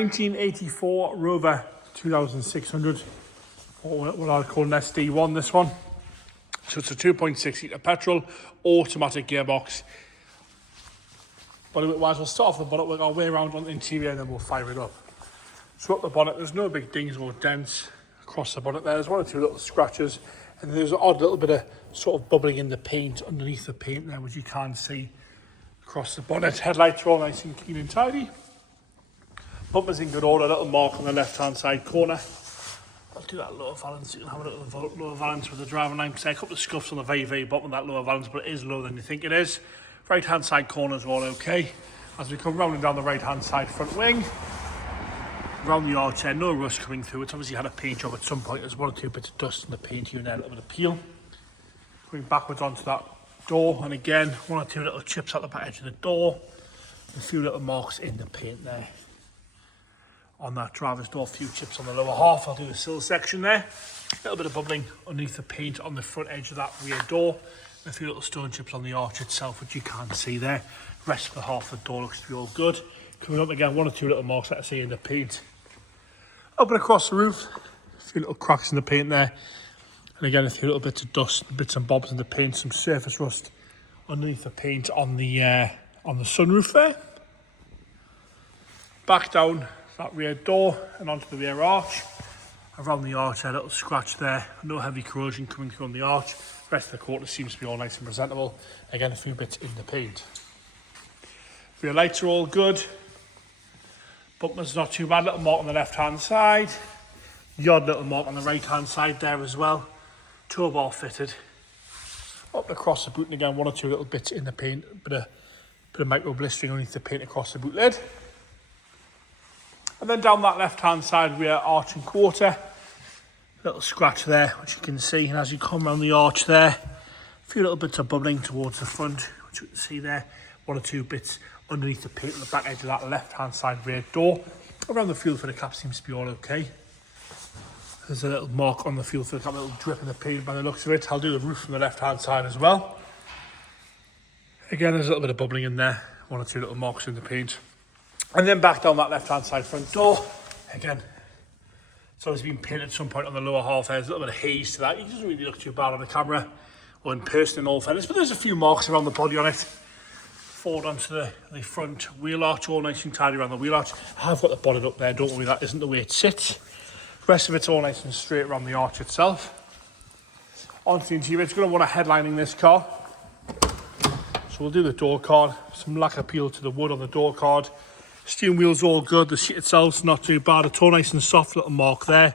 1984 Rover 2600, or what I'd call an SD1, this one. So it's a 2.6 litre petrol, automatic gearbox. But otherwise, we'll start off the bonnet, work our way around on the interior, and then we'll fire it up. So up the bonnet, there's no big dings or dents across the bonnet there. There's one or two little scratches, and there's an odd little bit of sort of bubbling in the paint, underneath the paint there, which you can't see across the bonnet. Headlights are all nice and clean and tidy. Bumper's in good order, a little mark on the left-hand side corner. I'll do that lower valance, you can have a little lower valance with the driver line. A couple of scuffs on the very bottom of that lower valance, but it is lower than you think it is. Right-hand side corners are all okay. As we come round and down the right-hand side front wing, around the arch there, no rust coming through. It's obviously had a paint job at some point. There's one or two bits of dust in the paint here and there, a little bit of peel. Going backwards onto that door, and again, one or two little chips at the back edge of the door. A few little marks in the paint there. On that driver's door, a few chips on the lower half. I'll do the sill section there. A little bit of bubbling underneath the paint on the front edge of that rear door. And a few little stone chips on the arch itself, which you can't see there. The rest of the half of the door looks to be all good. Coming up again, one or two little marks that I see in the paint. Up and across the roof, a few little cracks in the paint there. And again, a few little bits of dust, bits and bobs in the paint, some surface rust underneath the paint on the sunroof there. Back down that rear door and onto the rear arch. Around the arch, a little scratch there. No heavy corrosion coming through on the arch. The rest of the quarter seems to be all nice and presentable. Again, a few bits in the paint. Rear lights are all good. Bumper's not too bad. Little mark on the left-hand side. The odd little mark on the right-hand side there as well. Tow bar fitted. Up across the boot, and again, one or two little bits in the paint. Bit of micro blistering underneath the paint across the boot lid. And then down that left-hand side rear arch and quarter, little scratch there, which you can see. And as you come around the arch there, a few little bits of bubbling towards the front, which you can see there. One or two bits underneath the paint on the back edge of that left-hand side rear door. Around the fuel filter cap seems to be all okay. There's a little mark on the fuel filter cap, a little drip in the paint by the looks of it. I'll do the roof from the left-hand side as well. Again, there's a little bit of bubbling in there. One or two little marks in the paint. And then back down that left-hand side front door. Again, it's always been painted at some point on the lower half there. There's a little bit of haze to that. It doesn't really look too bad on the camera or in person in all fairness, but there's a few marks around the body on it. Forward onto the front wheel arch, all nice and tidy around the wheel arch. I've got the bonnet up there, don't worry, that isn't the way it sits. The rest of it's all nice and straight around the arch itself. Onto the interior, it's going to want a headlining this car. So we'll do the door card. Some lacquer peel to the wood on the door card. Steering wheel's all good, the seat itself's not too bad at all, nice and soft, little mark there.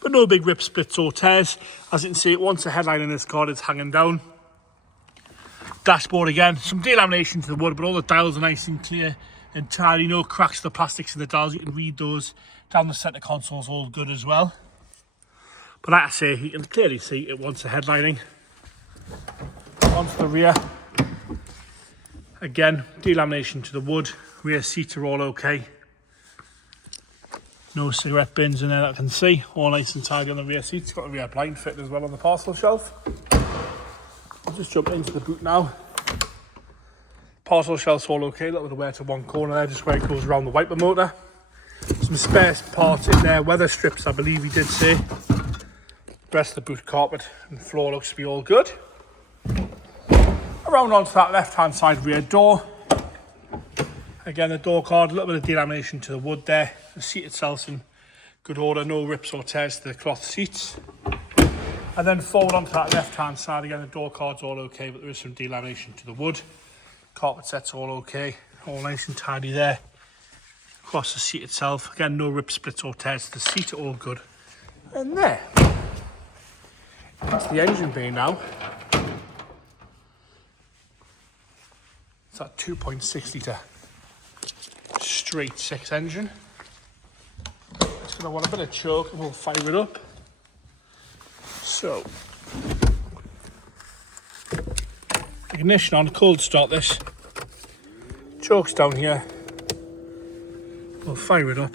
But no big rip, splits or tears. As you can see, once the headline in this car is hanging down. Dashboard again, some delamination to the wood, but all the dials are nice and clear and tidy. No cracks to the plastics in the dials, you can read those. Down the centre console's all good as well. But like I say, you can clearly see it wants the headlining. Onto the rear. Again, delamination to the wood. Rear seats are all okay. No cigarette bins in there that I can see. All nice and tidy on the rear seats. Got a rear blind fitted as well on the parcel shelf. I'll just jump into the boot now. Parcel shelf's all okay. A little bit of wear to one corner there, just where it goes around the wiper motor. Some spare parts in there. Weather strips, I believe he did say. The rest of the boot carpet and floor looks to be all good. Around onto that left-hand side rear door. Again, the door card, a little bit of delamination to the wood there. The seat itself's in good order, no rips or tears to the cloth seats. And then forward onto that left-hand side, again, the door card's all okay, but there is some delamination to the wood. Carpet set's all okay, all nice and tidy there. Across the seat itself, again, no rips, splits or tears to the seat, all good. And there. That's the engine bay now. It's that 2.6 litre straight six engine. It's going to want a bit of choke and we'll fire it up. So, ignition on, cold start this. Choke's down here. We'll fire it up.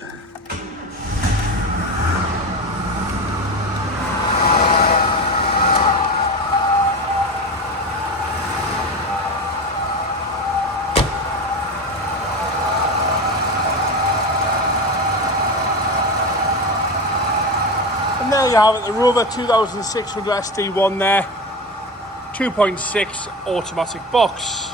And there you have it, the Rover 2600 SD1 there, 2.6 automatic box.